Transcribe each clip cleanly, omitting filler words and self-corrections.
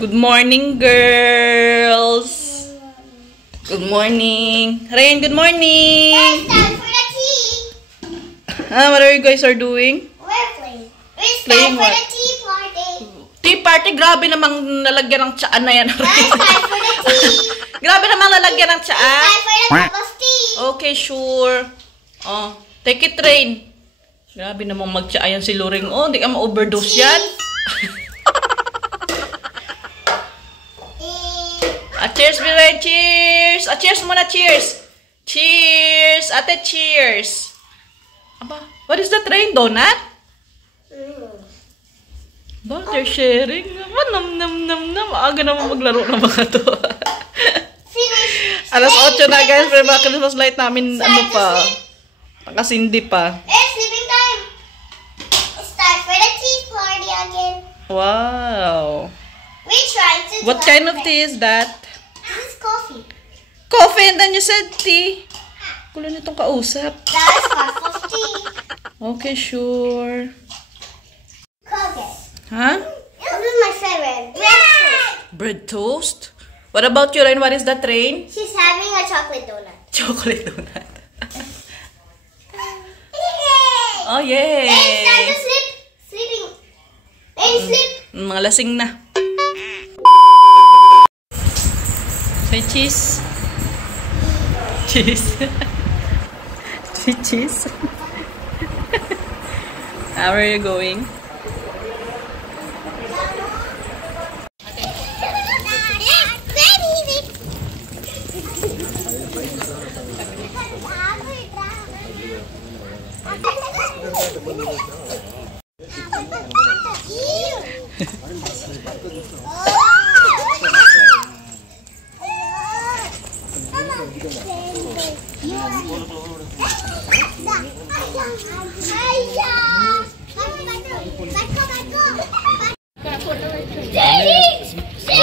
Good morning, girls. Good morning. Rain, good morning. It's time for the tea. What are you guys are doing? We're playing. It's Playing time for what? the tea party. Tea party? Grabe namang nalagyan ng tsaan na yan. Now it's time for the tea. Grabe namang nalagyan ng It's tsaan. time for the cup of tea. Okay, sure. Oh, take it, Rain. Grabe namang magtsaayan si Loring. Oh, hindi ka ma-overdose yan. Cheers, Biray. Cheers. Cheers muna. Cheers. Cheers. Ate, cheers. Aba, what is that, Rain? Donut? Ba, they're sharing. Nam, nam, nam, nam. Aga naman maglaro ng mga to. Alas 8 na, guys. Pero mga Christmas light namin, ano pa. Nakasindi pa. It's sleeping time. It's time for the tea party again. Wow. We tried to What kind of tea is that? This is coffee. Coffee, and then you said tea. Kulo nitong kausap. That's cup of tea. Okay, sure. Coffee. Huh? This is my favorite. Breakfast. Bread toast? What about you, Rain? What is that, Rain? She's having a chocolate donut. Chocolate donut. Yay! Oh, yay! It's time to sleep. Sleeping. And sleep. Mga lasing na. Say cheese. Cheese. Cheese. How are you going?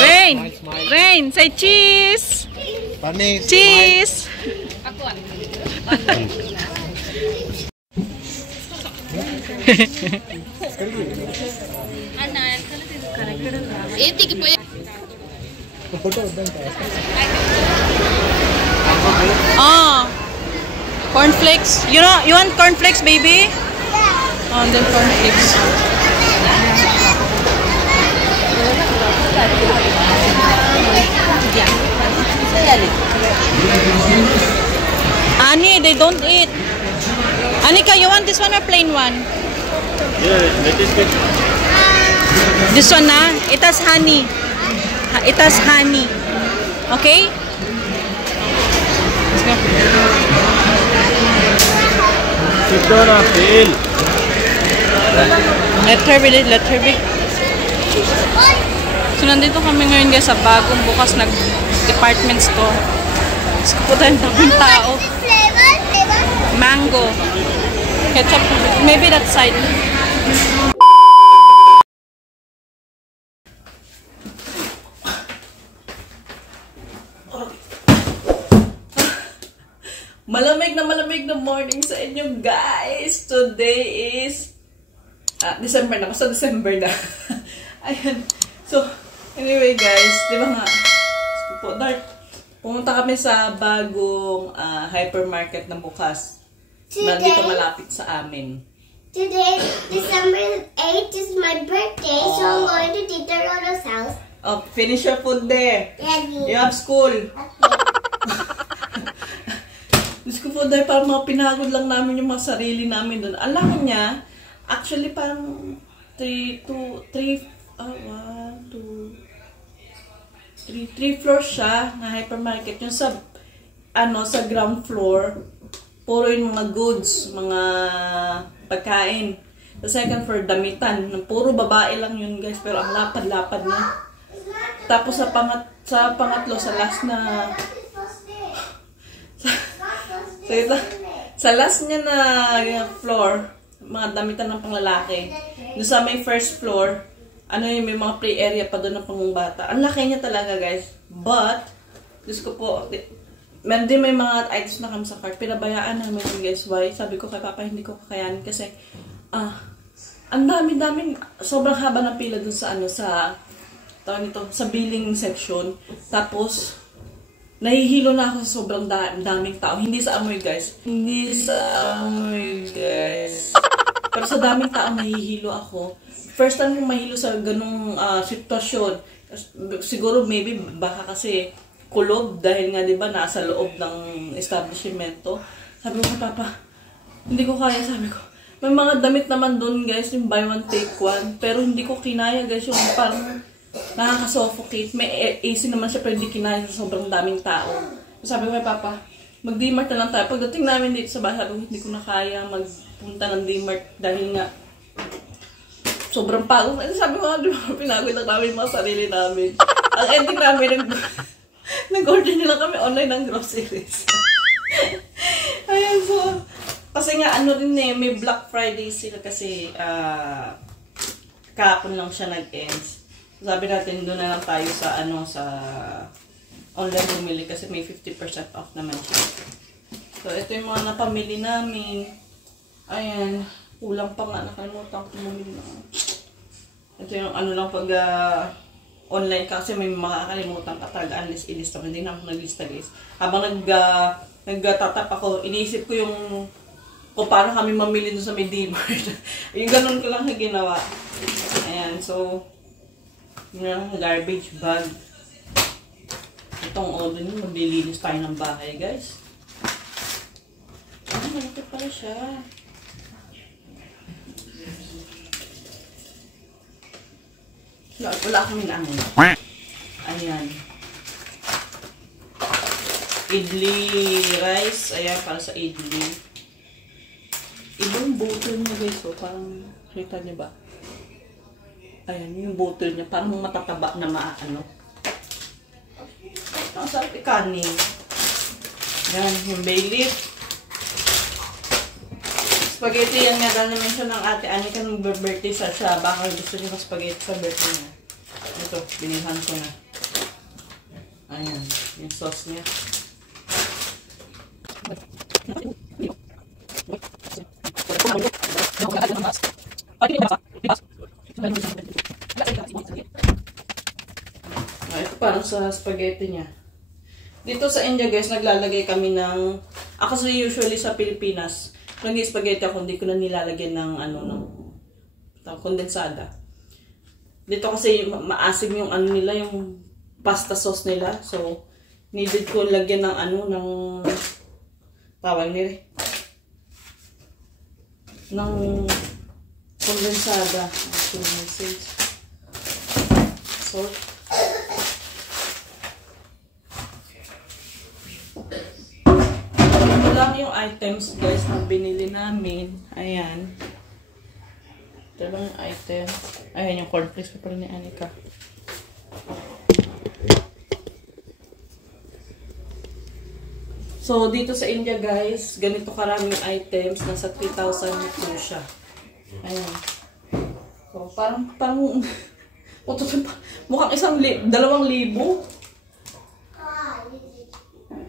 Rain! Rain! Say cheese! Panis. Cheese! Oh, cornflakes. You know, you want cornflakes, baby? Yeah. Oh, and then cornflakes. Annie, they don't eat. Anika, you want this one or plain one? Yeah, that is good. This one na? It has honey. It has honey. Okay? Let's go. Sit down, Phil. Let her be. Let her be. So, nandito kami ngayon guys sa bagong bukas na department store. Gusto po tayo daming tao. Flavor? Mango. Ketchup. Maybe that side. Malamig na morning sa inyo guys. Today is December na. Basta December na. Ayan. So, anyway guys, di ba nga, pumunta kami sa bagong hypermarket na bukas. Nandito malapit sa amin. Today, December 8th is my birthday, so I'm going to Tita Rona's house. Oh, finish your food there. Ready. You have school. Diyos ko po dahil parang mga pinagod lang namin yung mga sarili namin doon. Alam niya, actually parang 3 floors siya na hypermarket. Yung sa, sa ground floor, puro yung mga goods, mga pagkain. Sa second floor, damitan. Puro babae lang yun guys, pero ang lapad-lapad niya. Tapos sa pangatlo, sa last na... sa last niya na floor, mga damitan ng panglalaki. Doon sa may first floor, may mga play area pa doon ng pangbata. Ang laki niya talaga, guys. But, Diyos ko po, may mga items na kami sa cart. Pinabayaan namin yun, guys. Why? Sabi ko kay Papa, hindi ko kakayanin kasi, ang dami-daming, sobrang haba ng pila doon sa, tawag nito, sa billing section. Tapos, nahihilo na ako sa sobrang daming tao. Hindi sa amoy, guys. Hindi sa amoy, guys. Pero sa daming tao, nahihilo ako. First time kong mahilo sa ganung sitwasyon. Siguro, maybe, baka kasi kulob. Dahil nga, di ba, nasa loob ng establishmento. Sabi ko, Papa, hindi ko kaya, sabi ko. May mga damit naman doon, guys, yung buy one, take one. Pero hindi ko kinaya, guys, yung parang nakaka-suffocate. May AC naman siya, pero hindi kinaya sa sobrang daming tao. Sabi ko kay Papa, mag-D-Mart na lang tayo. Pagdating namin dito sa bahay, sabi ko, hindi ko na kaya magpunta ng D-Mart dahil nga sobrang pagod. Sabi ko, pinagod na namin mga sarili namin. Ang ending namin, nag-order nila kami online ng groceries. Ayan, so, kasi nga, ano rin may Black Friday sila kasi kahapon lang siya nag-ends. Sabi natin, doon na lang tayo sa, sa online bumili kasi may 50% off naman siya. So, ito yung mga napamili namin. Ayan, kulang pa nga, nakalimutan ko bumili na. Ito yung lang pag online kasi may makakalimutan ka talaga unless ilista. Hindi na ako naglista, guys. Habang nagtatap ako, iniisip ko yung kung paano kami mamili doon sa may D-Mart. Yung ganun ko lang na ginawa. Ayan, so, yung garbage bag. Itong odo nyo, maglilinis tayo ng bahay, guys. Ah, malaki pala siya. Wala kami na ayan. Idli rice. Ayan, para sa idli. Ibang bottle niya, guys. So, parang, kita niyo ba? Ayan, yung bottle niya. Parang matataba na maano. Ang sarap ikanin. Ayan, yung bay leaf. Spaghetti yan nga. Dahil naman siya ng ate Anika nung birthday sa siya. Baka gusto niya ng spaghetti sa birthday niya. Ito, binilhan ko na. Ayan, yung sauce niya. Ito parang sa spaghetti niya. Dito sa India, guys, naglalagay kami ng... Ako usually sa Pilipinas, nag-spaghetti ako, hindi ko na nilalagyan ng ng kondensada. Dito kasi maasim yung nila, yung pasta sauce nila. So, needed ko lagyan ng ng tawag nila. Ng kondensada. So, ito lang yung items, guys, na binili namin. Ayan. Ito lang yung items. Ayan yung cornflakes pa pala ni Anika. So, dito sa India, guys, ganito karaming items. Nasa 3,000 po siya. Ayan. So, parang mukhang 2,000.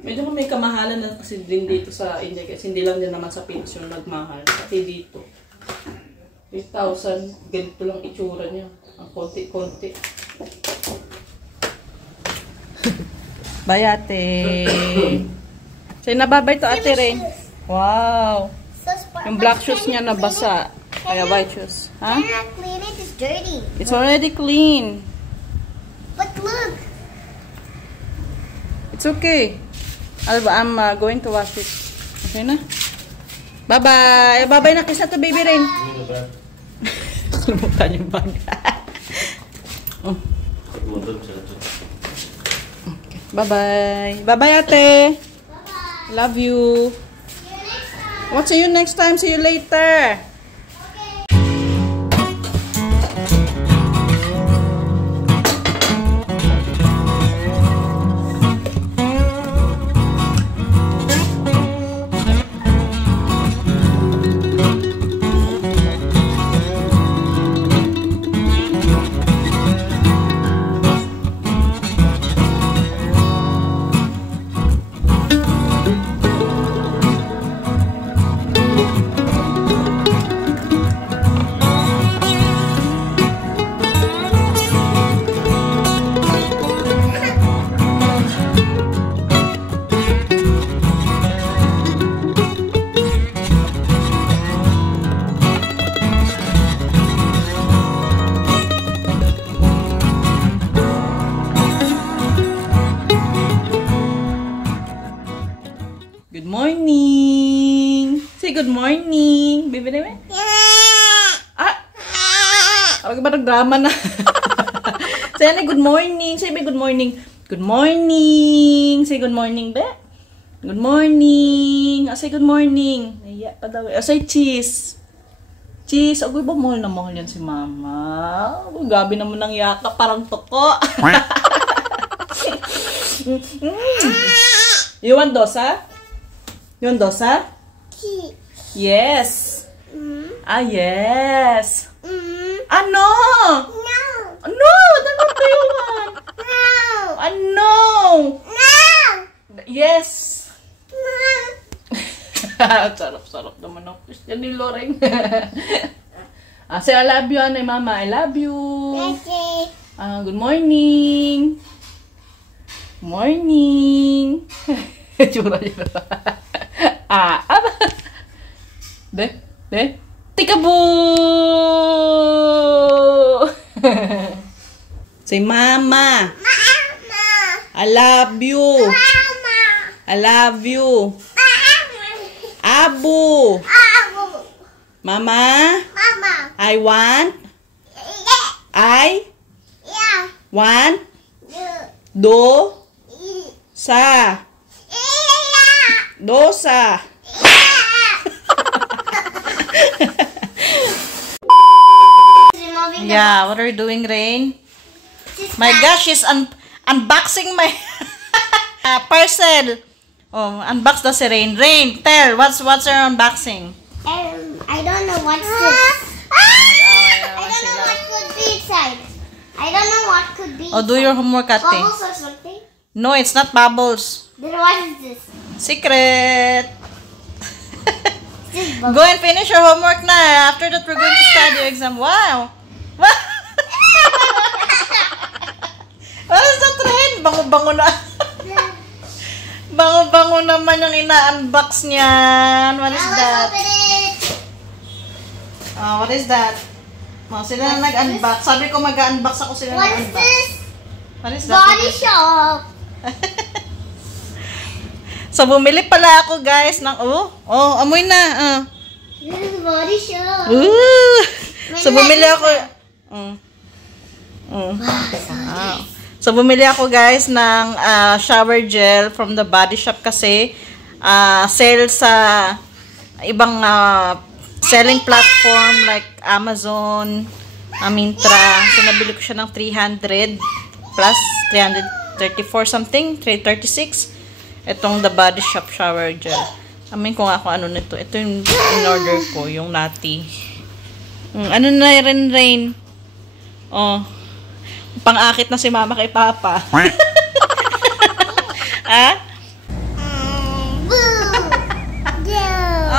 Medyo may kamahalan na kasi din dito sa India, guys. Hindi lang din naman sa pension nagmahal. Kasi dito, 8,000. Ganito lang itsura niya. Ang konti-konti. Bye, ate. Sa'yo nababay to, ate Ren. Wow. Yung black shoes niya nabasa. Kaya white shoes. Huh? Cannot clean it. It's dirty. It's already clean. But look. It's okay. I'm going to wash it. Okay na? Bye-bye. Bye-bye na kisa to, baby Ren. Kalimutan yung bag. Bye-bye. Bye-bye, ate. Love you. See you next time. See you later. good morning. Baby, baby. Ah! Ako ba nag-drama na? Say good morning. Say good morning. Good morning. Say good morning, be. Good morning. Say good morning. Naiya pa daw. Say cheese. Cheese. Agoy ba mahal na mahal yan si mama? Agoy, gabi naman ng yaka. Parang toko. You want dosa? You want dosa? Yes. Yes. Ano? No. No, that's not what you want. No. No. No. Yes. No. Sarap naman ng Christian ni Loreng. Say I love you, Anay Mama. I love you. Okay. Good morning. Morning. Tsura niya. De. Tikaboo! Say Mama. Mama. I love you. Mama. I love you. Abu. Abu. Mama. Mama. I want. Yeah. I Yeah. want. Yeah. Do. Yeah. Sa. Dosa. Yeah, what are you doing, Rain? My gosh, she's unboxing my parcel. Oh, unbox daw si Rain. Rain, tell, what's her unboxing? I don't know what's this. I don't know what could be inside. I don't know what could be. Oh, do your homework, Ate. Bubbles or something? No, it's not bubbles. Then what is this? Secret. This Go and finish your homework na. After that, we're going to study your exam. Wow. What is that, Rain? Bango-bango na. Bango-bango naman yung ina-unbox niyan. What is that? Open it. What is that? Oh, sila na nag-unbox. Sabi ko mag-unbox ako, sila What is nag-unbox. this? What is that? Body Shop. So, bumili pala ako, guys, ng... amoy na. This is Body Shop. Ooh! May So, bumili light ako... Wow. So, bumili ako, guys, ng shower gel from the Body Shop kasi sale sa ibang selling platform like Amazon, Mintra. So, nabili ko siya ng 300 plus 334 something, 336. Itong The Body Shop shower gel. Amin ko nga kung ano nito. Ito yung in-order ko, yung Nati. Ano na rin, Rain? Oh. Pang-akit na si Mama kay Papa. Ha?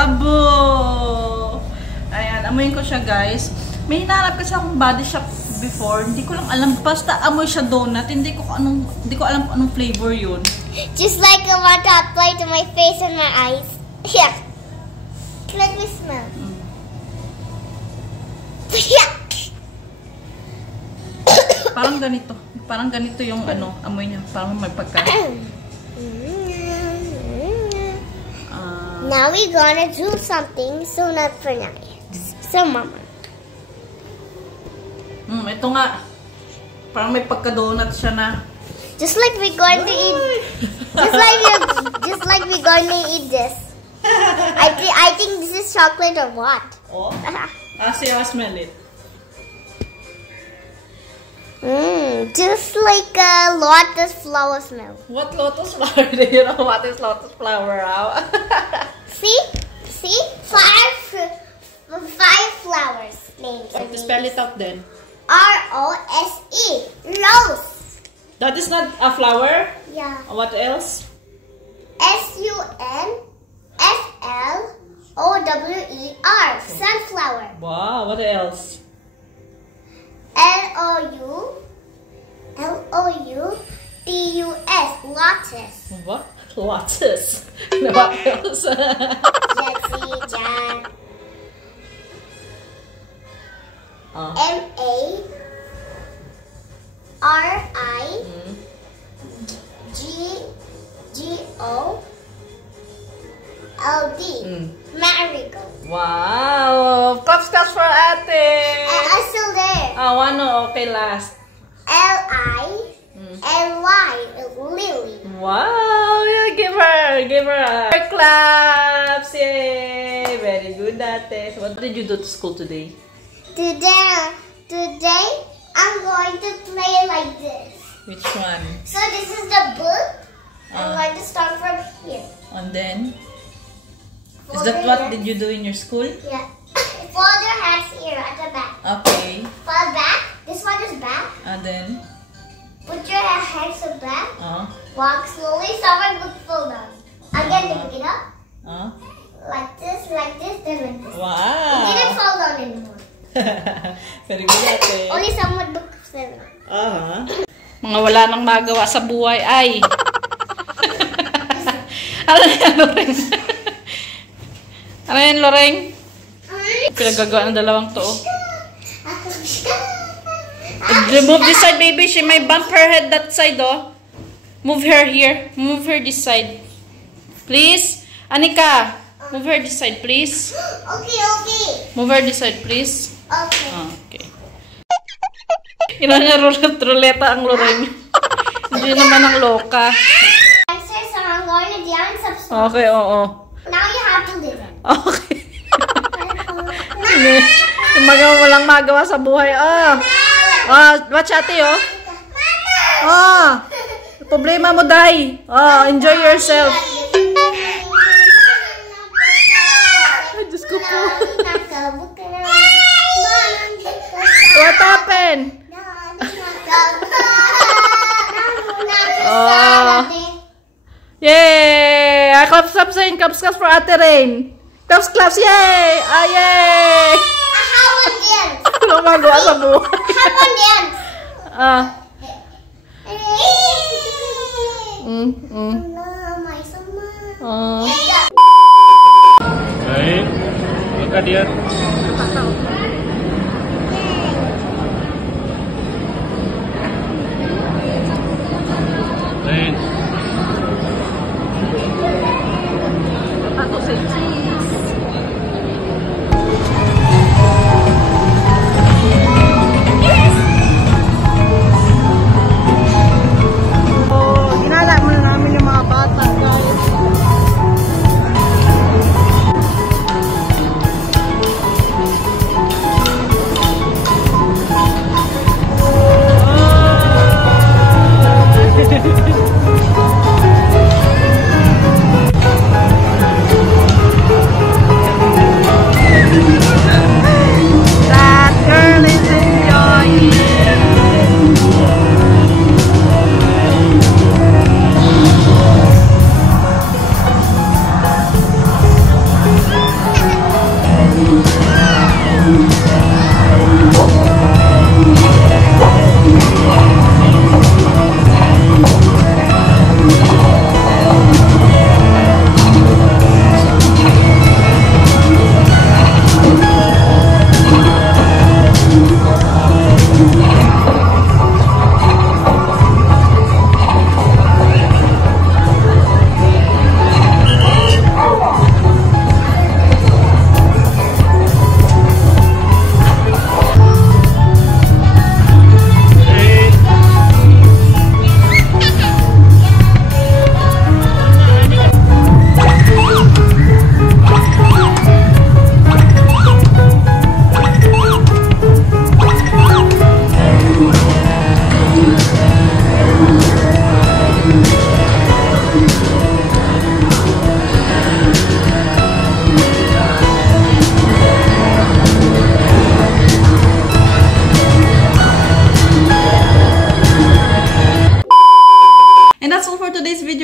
Abo! Ayan, amoyin ko siya, guys. May hinahanap kasi akong Body Shop before. Hindi ko lang alam. Basta amoy siya donut. Hindi ko alam kung anong flavor yun. Just like I want to apply to my face and my eyes. Yeah. Let me smell. Yeah. Parang ganito. Parang ganito yung amoy niya. Parang may pagka. Now we're gonna do something so not for now. So Mama. Ito nga. Parang may pagka-donut siya na. Just like we're going to eat. Just like we're going to eat this. I think this is chocolate or what? Oh? Say, I smell it. Just like a lotus flower smell. What lotus flower? Do you know what is lotus flower? See? Five flowers names. Spell it out then. R-O-S-E. Rose. That is not a flower? Yeah. What else? S-U-N-F-L-O-W-E-R. Sunflower. Wow, what else? L-O-U-T-U-S. Lotus. What? Lotus. What else? Let's see, Jan. M-A-R-I-G-O-L-D. Marigold. kay last? L-I-L-Y. Lily. Wow! Yeah, give her a claps! Yay! Very good, ate. So what did you do to school today? Today, I'm going to play like this. Which one? So this is the book. I'm going to start from here. And then? Is that what did you do in your school? Yeah. Fold your hands here at the back. Okay. Fold back. This one is back. And then? Put your hands on back. Walk slowly. Someone would fall down. Again, pick it up. Like this, then like this. Wow. It didn't fall down anymore. Very good, ate. Only someone would fall down. Mga wala nang magawa sa buhay ay. Ano yan, Loreng? Ano yan, Loreng? Pinagagawa ng dalawang to. Remove this side, baby. She may bump her head that side, oh. Move her here. Move her this side. Please. Anika, move her this side, please. Okay. Move her this side, please. Okay. Okay. Inanya ruleta ang Loreng. Hindi naman ang loka. Answer, so I'm going to the answer. Okay, oo. Now you have to listen. Okay. Yung walang magawa sa buhay. Watch ate, oh. Problema mo, Day. Enjoy yourself. Ay, Diyos ko po. What happened? Yay! Claps for Ate Rain. Claps, yay! Yay! How one dance? Walang magawa sa buhay. How one dance? Baik. Maka dia. Lain. Ako sa cheese. Ginala mo na namin yung mga bata, guys. That girl is enjoying.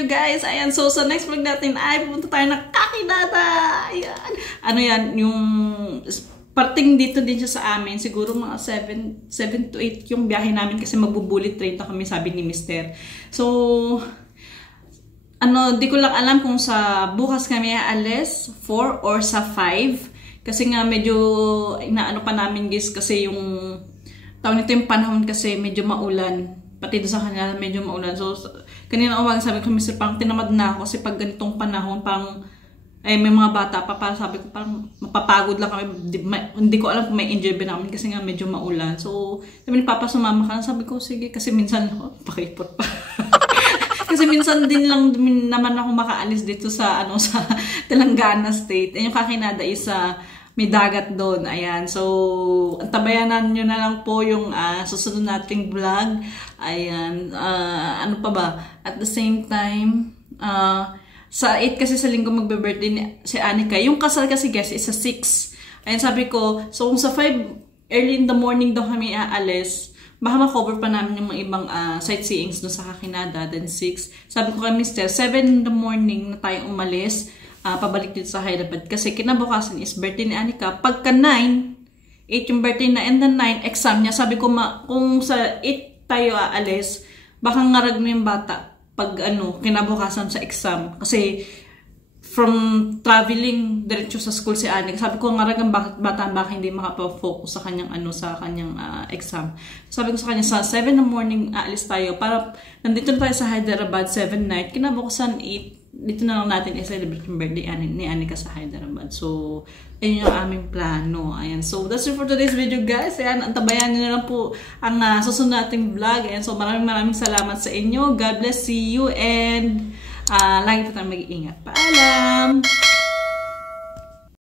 guys. Ayan, so sa next vlog natin ay pupunta tayo ng Kakidata. Ayan. Ano yan, yung parting dito din siya sa amin. Siguro mga 7 to 8 yung biyahe namin kasi magbubullet train na kami, sabi ni Mister. So, ano, di ko lang alam kung sa bukas kami aalis 4 or sa 5. Kasi nga medyo inaano pa namin guys kasi yung taon nito yung panahon kasi medyo maulan. Pati doon sa kanila medyo maulan. So, kanina umaga sabi ko, Mr. Pang, tinamad na ako kasi pag ganitong panahon, pang ay may mga bata pa, para sabi ko parang mapapagod lang kami, hindi ko alam kung may enjoy ba namin kasi nga medyo maulan. So sabi ni Papa, sumama ka na, sabi ko sige, kasi minsan pakipot pa. Kasi minsan din lang naman ako makaalis dito sa sa Telangana State. Yung Kakinada is may dagat doon. Ayan. So, tabayanan nyo na lang po yung susunod nating vlog. Ayan. Ano pa ba? At the same time, sa 8 kasi sa linggo magbe-birthday si Anika. Yung kasal kasi guys is sa 6. Ayan, sabi ko, so kung sa 5 early in the morning daw kami aalis, baka ma-cover pa namin yung mga ibang sightseeings doon sa Kakinada. Then 6. Sabi ko kay Mr. 7 in the morning na tayong umalis. Pabalik dito sa Hyderabad. Kasi kinabukasan is birthday ni Anika. Pagka 9, 8 yung birthday na, and then 9, exam niya. Sabi ko, kung sa 8 tayo aalis, baka ngarag mo yung bata pag kinabukasan sa exam. Kasi from traveling diretso sa school si Anika, sabi ko ngarag ang bata baka hindi makapag-focus sa kanyang exam. Sabi ko sa kanya, sa 7 in the morning aalis tayo para nandito na tayo sa Hyderabad 7 night. Kinabukasan 8, dito na lang natin i-celebrate yung birthday ni Anika sa Hyderabad. So, ayun yung aming plano. Ayan. So, that's it for today's video, guys. Ayan, antabayan nyo na lang po ang susunod nating vlog. Ayan. So, maraming salamat sa inyo. God bless, see you, and lagi po tayong mag-iingat. Paalam!